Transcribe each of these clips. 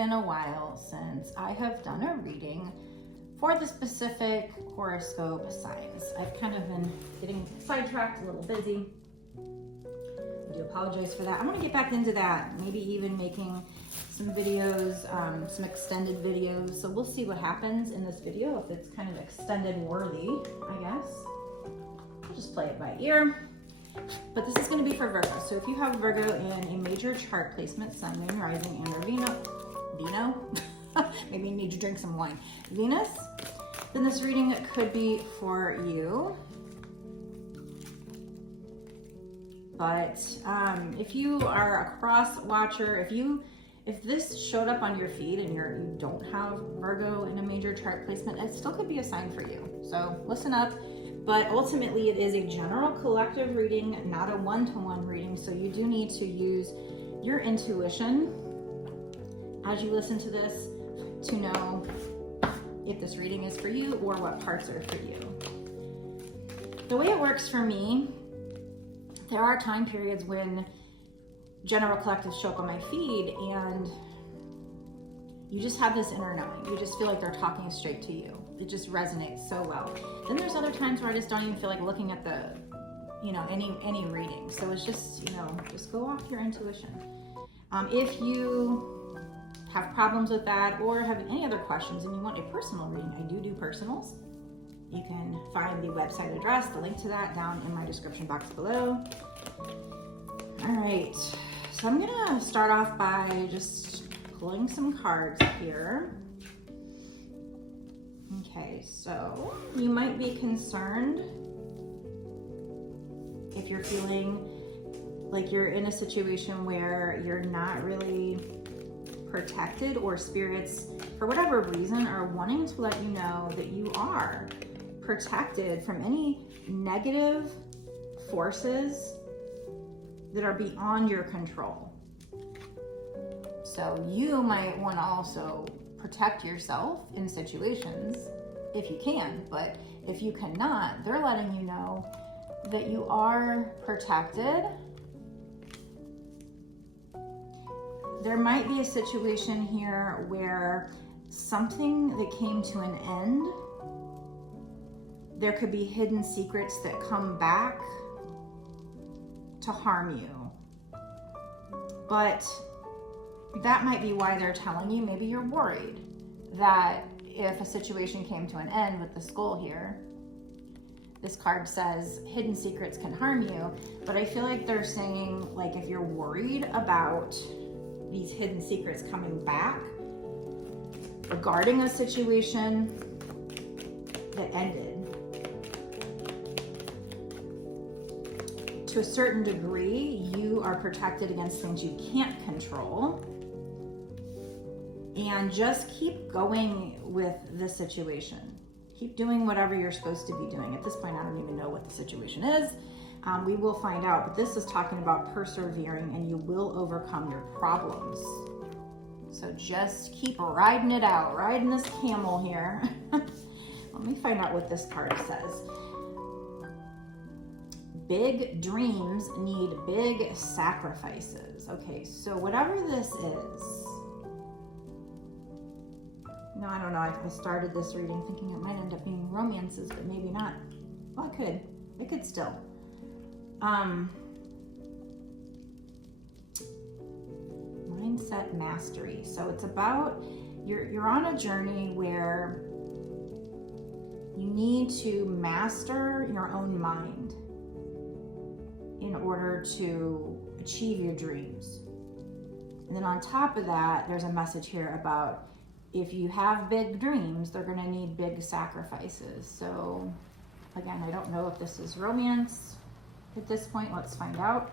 been a while since I have done a reading for the specific horoscope signs. I've kind of been getting sidetracked, a little busy. I do apologize for that. I'm gonna get back into that, maybe even making some videos, some extended videos. So we'll see what happens in this video, if it's kind of extended worthy, I guess. I'll just play it by ear. But this is going to be for Virgo. So if you have Virgo in a major chart placement, Sun, Moon, Rising, and or Venus, maybe you need to drink some wine, Venus, then this reading could be for you. But if you are a cross watcher, if this showed up on your feed and you don't have Virgo in a major chart placement, it still could be a sign for you. So listen up. But ultimately, it is a general collective reading, not a one-to-one reading. So you do need to use your intuition as you listen to this to know if this reading is for you or what parts are for you. The way it works for me, there are time periods when general collectives show up on my feed and you just have this inner knowing. You just feel like they're talking straight to you. It just resonates so well. Then there's other times where I just don't even feel like looking at the, any reading. So it's just, just go off your intuition. If you have problems with that or have any other questions and you want a personal reading, I do personals. You can find the website address, the link to that down in my description box below. All right, so I'm gonna start off by just pulling some cards here. Okay, so you might be concerned if you're feeling like you're in a situation where you're not really protected, or spirits, for whatever reason, are wanting to let you know that you are protected from any negative forces that are beyond your control. So you might want to also protect yourself in situations if you can, but if you cannot, they're letting you know that you are protected. There might be a situation here where something that came to an end, there could be hidden secrets that come back to harm you. But that might be why they're telling you. Maybe you're worried that if a situation came to an end with the skull here, this card says hidden secrets can harm you, but I feel like they're saying, like, if you're worried about these hidden secrets coming back regarding a situation that ended, to a certain degree, you are protected against things you can't control. And just keep going with the situation. Keep doing whatever you're supposed to be doing. At this point, I don't even know what the situation is. We will find out, but this is talking about persevering, and you will overcome your problems. So just keep riding it out, riding this camel here. Let me find out what this card says. Big dreams need big sacrifices. Okay, so whatever this is, no, I don't know. I started this reading thinking it might end up being romances, but maybe not. Well, it could still. Mindset mastery. So it's about, you're on a journey where you need to master your own mind in order to achieve your dreams. And then on top of that, there's a message here about if you have big dreams, they're gonna need big sacrifices. So again, I don't know if this is romance at this point. Let's find out.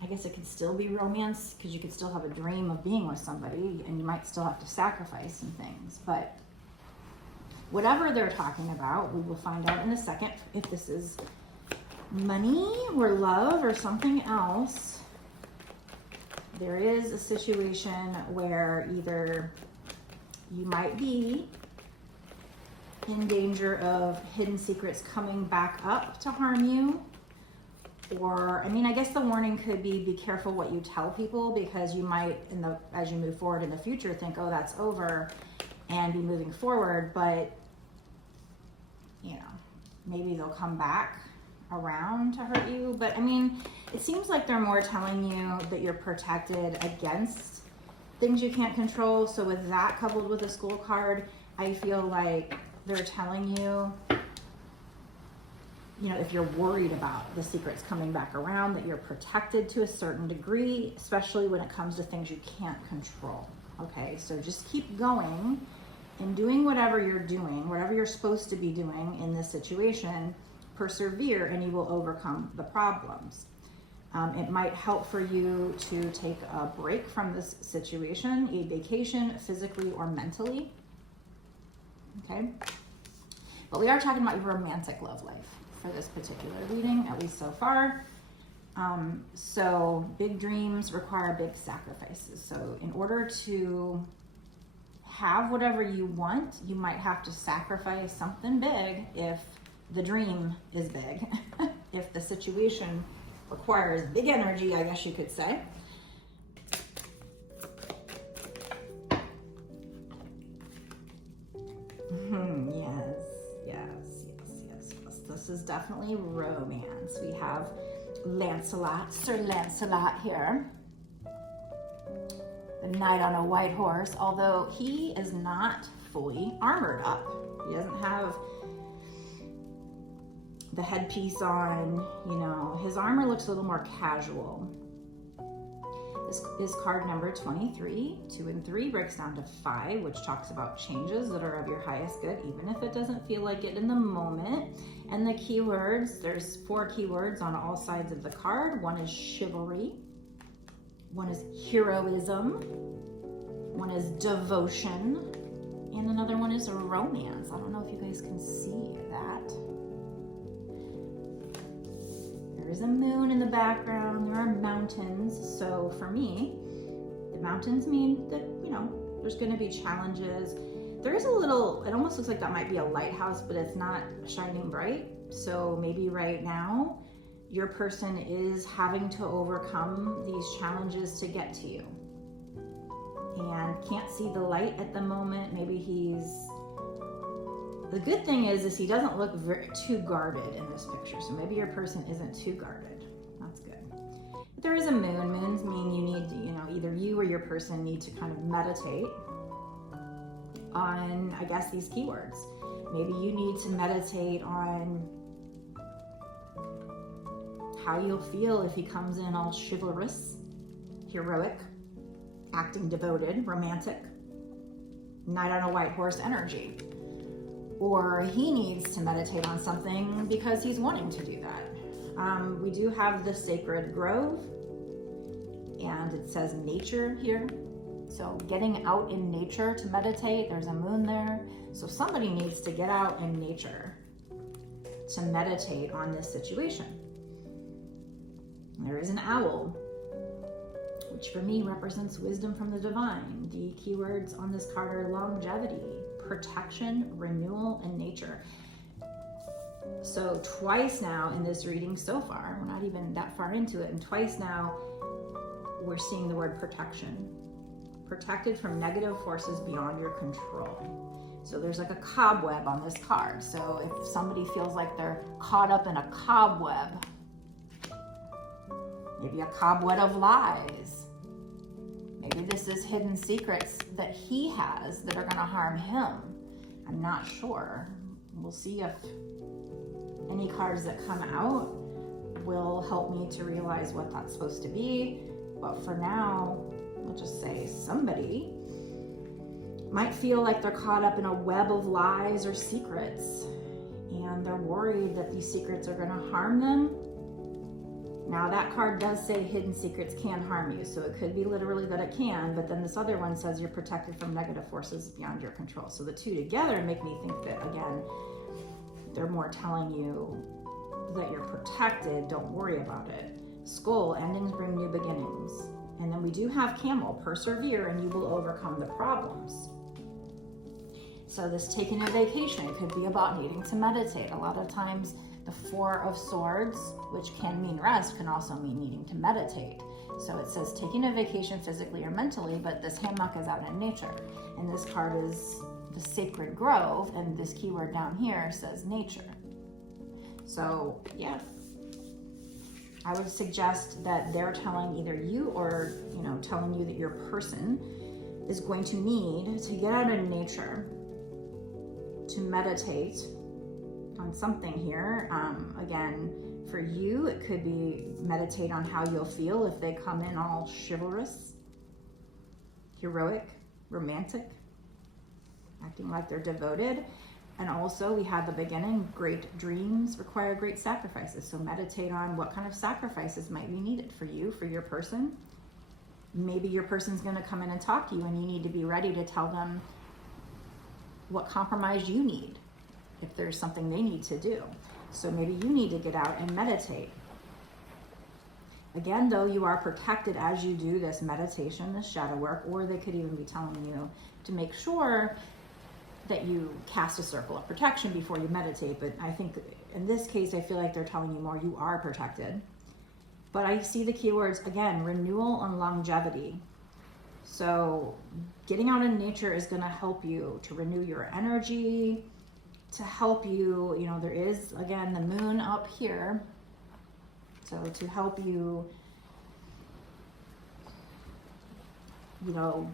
I guess it could still be romance because you could still have a dream of being with somebody and you might still have to sacrifice some things. But whatever they're talking about, we will find out in a second if this is money or love or something else. There is a situation where either you might be in danger of hidden secrets coming back up to harm you, Or, I mean, I guess the warning could be careful what you tell people, because you might, as you move forward in the future, think, oh, that's over, and be moving forward. But, you know, maybe they'll come back around to hurt you. But I mean, it seems like they're more telling you that you're protected against things you can't control. So with that coupled with a School card, I feel like they're telling you, you know, if you're worried about the secrets coming back around, that you're protected to a certain degree, especially when it comes to things you can't control. Okay, so just keep going and doing whatever you're doing, whatever you're supposed to be doing in this situation. Persevere and you will overcome the problems. It might help for you to take a break from this situation, a vacation, physically or mentally. Okay, but we are talking about your romantic love life for this particular reading, at least so far. So big dreams require big sacrifices. So in order to have whatever you want, you might have to sacrifice something big if the dream is big. If the situation requires big energy, I guess you could say. Yes. This is definitely romance. We have Lancelot, Sir Lancelot here. The knight on a white horse, although he is not fully armored up. He doesn't have the headpiece on, you know, his armor looks a little more casual. This is card number 23. 2 and 3 breaks down to 5, which talks about changes that are of your highest good, even if it doesn't feel like it in the moment. And the keywords, there's 4 keywords on all sides of the card. One is chivalry, one is heroism, one is devotion, and another one is romance. I don't know if you guys can see that. There's a moon in the background, there are mountains. So for me, the mountains mean that, you know, there's gonna be challenges. There is a little, it almost looks like that might be a lighthouse, but it's not shining bright. So maybe right now, your person is having to overcome these challenges to get to you and can't see the light at the moment. Maybe the good thing is he doesn't look too guarded in this picture. So maybe your person isn't too guarded. That's good. But there is a moon. Moons mean you need to, you know, either you or your person need to kind of meditate on, I guess, these keywords. Maybe you need to meditate on how you'll feel if he comes in all chivalrous, heroic, acting devoted, romantic, knight on a white horse energy. Or he needs to meditate on something because he's wanting to do that. We do have the sacred grove, and it says nature here. So getting out in nature to meditate, there's a moon there. So somebody needs to get out in nature to meditate on this situation. There is an owl, which for me represents wisdom from the divine. The keywords on this card are longevity, protection, renewal, and nature. So twice now in this reading so far, we're not even that far into it, and twice now we're seeing the word protection. Protected from negative forces beyond your control. So there's like a cobweb on this card. So if somebody feels like they're caught up in a cobweb, maybe a cobweb of lies, maybe this is hidden secrets that he has that are gonna harm him. I'm not sure. We'll see if any cards that come out will help me to realize what that's supposed to be. But for now, I'll just say somebody might feel like they're caught up in a web of lies or secrets, and they're worried that these secrets are gonna harm them. Now that card does say hidden secrets can harm you, so it could be literally that it can, but then this other one says you're protected from negative forces beyond your control. So the two together make me think that, again, they're more telling you that you're protected, don't worry about it. Skull, endings bring new beginnings. And then we do have camel, persevere and you will overcome the problems. So this taking a vacation, it could be about needing to meditate. A lot of times The Four of Swords, which can mean rest, can also mean needing to meditate. So it says taking a vacation physically or mentally, but this hammock is out in nature. And this card is the Sacred Grove, and this keyword down here says nature. So yes, I would suggest that they're telling either you or, telling you that your person is going to need to get out in nature to meditate on something here. Again, for you, it could be meditate on how you'll feel if they come in all chivalrous, heroic, romantic, acting like they're devoted. And also we have the beginning, great dreams require great sacrifices. So meditate on what kind of sacrifices might be needed for you, for your person. Maybe your person's going to come in and talk to you, and you need to be ready to tell them what compromise you need if there's something they need to do. So maybe you need to get out and meditate. Again, though, you are protected as you do this meditation, this shadow work, or they could even be telling you to make sure that you cast a circle of protection before you meditate. But I think in this case, I feel like they're telling you more you are protected. But I see the keywords, again, renewal and longevity. So getting out in nature is going to help you to renew your energy, to help you, there is, again, the moon up here. So to help you,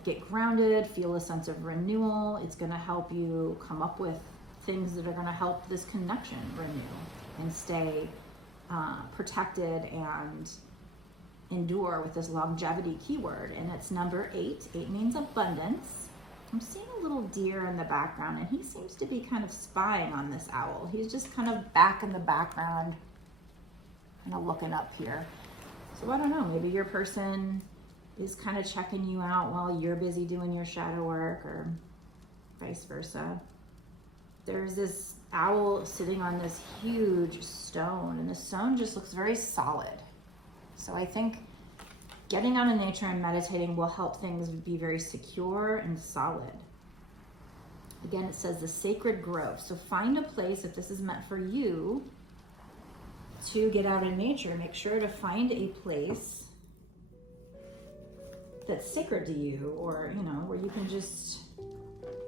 get grounded, feel a sense of renewal. It's going to help you come up with things that are going to help this connection renew and stay protected and endure with this longevity keyword. And it's number 8. 8 means abundance. I'm seeing a little deer in the background, and he seems to be kind of spying on this owl. He's just kind of back in the background, kind of looking up here. So I don't know, maybe your person is kind of checking you out while you're busy doing your shadow work, or vice versa. There's this owl sitting on this huge stone, and the stone just looks very solid. So I think getting out in nature and meditating will help things be very secure and solid. Again, it says the Sacred Grove. So find a place, if this is meant for you to get out in nature, make sure to find a place that's sacred to you, or, where you can just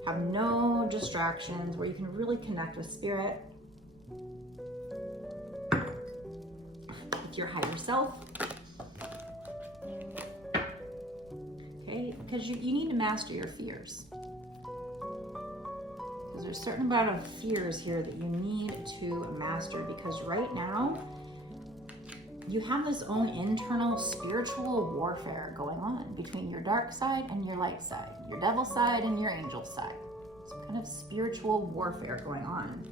have no distractions, where you can really connect with spirit, with your higher self. Okay, because you need to master your fears. Because there's a certain amount of fears here that you need to master, because right now you have this own internal spiritual warfare going on between your dark side and your light side, your devil side and your angel side. Some kind of spiritual warfare going on.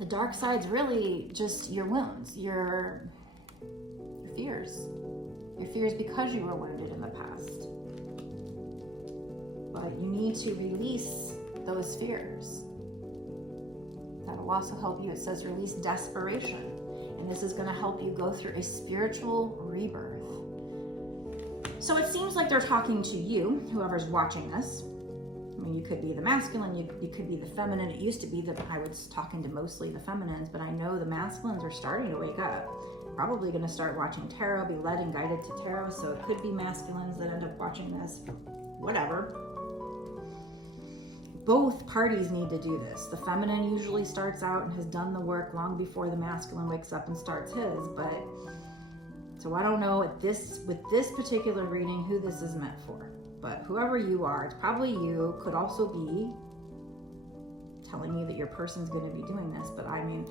The dark side's really just your wounds, your fears. Your fears because you were wounded in the past. But you need to release those fears. That'll also help you. It says release desperation. And this is going to help you go through a spiritual rebirth. So it seems like they're talking to you, whoever's watching this. I mean, you could be the masculine, you could be the feminine. It used to be that I was talking to mostly the feminines, but I know the masculines are starting to wake up. Probably going to start watching tarot, be led and guided to tarot. So it could be masculines that end up watching this. Whatever. Both parties need to do this. The feminine usually starts out and has done the work long before the masculine wakes up and starts his. But so I don't know with this particular reading who this is meant for. But whoever you are, it's probably you. Could also be telling you that your person's going to be doing this. But I mean,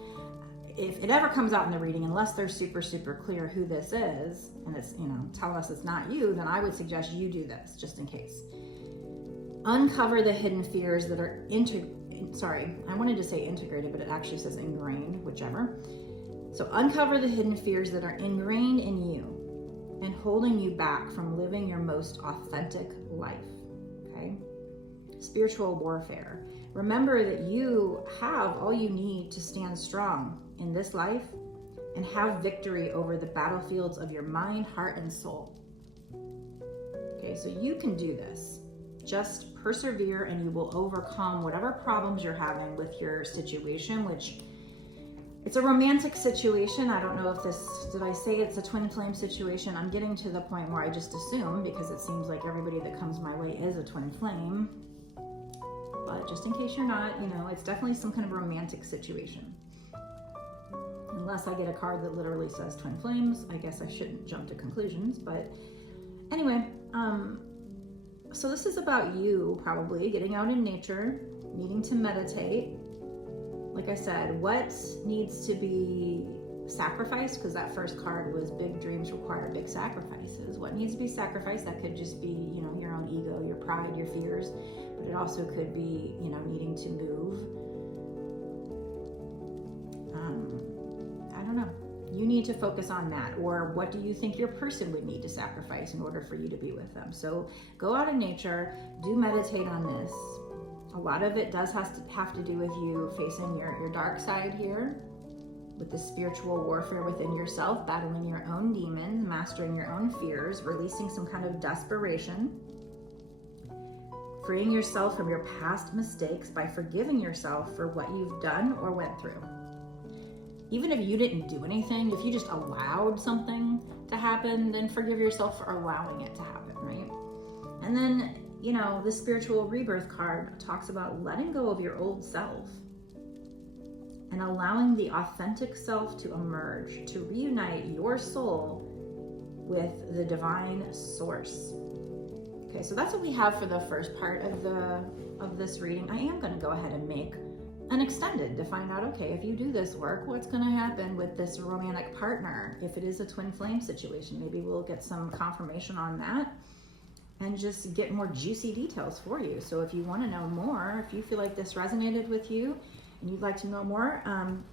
if it ever comes out in the reading, unless they're super, super clear who this is, and it's, tell us it's not you, then I would suggest you do this just in case. Uncover the hidden fears that are I wanted to say integrated, but it actually says ingrained, whichever. So uncover the hidden fears that are ingrained in you and holding you back from living your most authentic life, okay? Spiritual warfare. Remember that you have all you need to stand strong in this life and have victory over the battlefields of your mind, heart, and soul. Okay, so you can do this. Just persevere and you will overcome whatever problems you're having with your situation, which it's a romantic situation. I don't know if did I say it's a twin flame situation? I'm getting to the point where I just assume, because it seems like everybody that comes my way is a twin flame. But just in case you're not, it's definitely some kind of romantic situation. Unless I get a card that literally says twin flames, I guess I shouldn't jump to conclusions. But anyway, so this is about you probably getting out in nature, needing to meditate. Like I said, what needs to be sacrificed? Because that first card was big dreams require big sacrifices. What needs to be sacrificed? That could just be, your own ego, your pride, your fears. But it also could be, needing to move. I don't know. You need to focus on that. Or what do you think your person would need to sacrifice in order for you to be with them? So go out in nature, do meditate on this. A lot of it does have to do with you facing your dark side here, with the spiritual warfare within yourself, battling your own demons, mastering your own fears, releasing some kind of desperation, freeing yourself from your past mistakes by forgiving yourself for what you've done or went through. Even if you didn't do anything, if you just allowed something to happen, then forgive yourself for allowing it to happen, right? And then, the spiritual rebirth card talks about letting go of your old self and allowing the authentic self to emerge, to reunite your soul with the divine source. Okay, so that's what we have for the first part of this reading. I am going to go ahead and make an extended to find out, okay, if you do this work, what's going to happen with this romantic partner? If it is a twin flame situation, maybe we'll get some confirmation on that and just get more juicy details for you. So if you want to know more, if you feel like this resonated with you and you'd like to know more,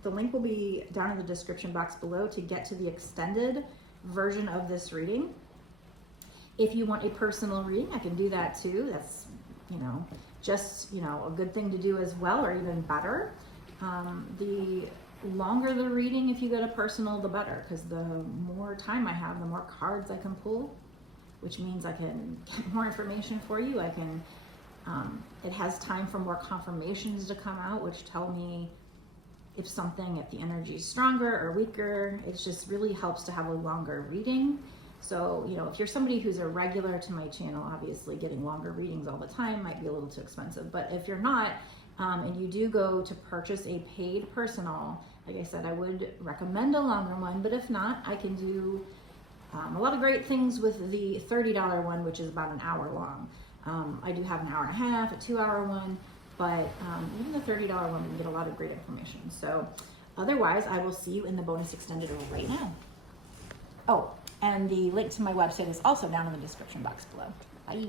the link will be down in the description box below to get to the extended version of this reading. If you want a personal reading, I can do that too. That's, just, a good thing to do as well, or even better. The longer the reading, if you go to personal, the better, because the more time I have, the more cards I can pull, which means I can get more information for you. It has time for more confirmations to come out, which tell me if the energy is stronger or weaker. It just really helps to have a longer reading. So, if you're somebody who's a regular to my channel, obviously getting longer readings all the time might be a little too expensive. But if you're not, and you do go to purchase a paid personal, like I said, I would recommend a longer one. But if not, I can do a lot of great things with the $30 one, which is about an hour long. I do have an hour and a half, a 2-hour one, but even the $30 one, you can get a lot of great information. So otherwise, I will see you in the bonus extended right now. Oh, and the link to my website is also down in the description box below. Bye.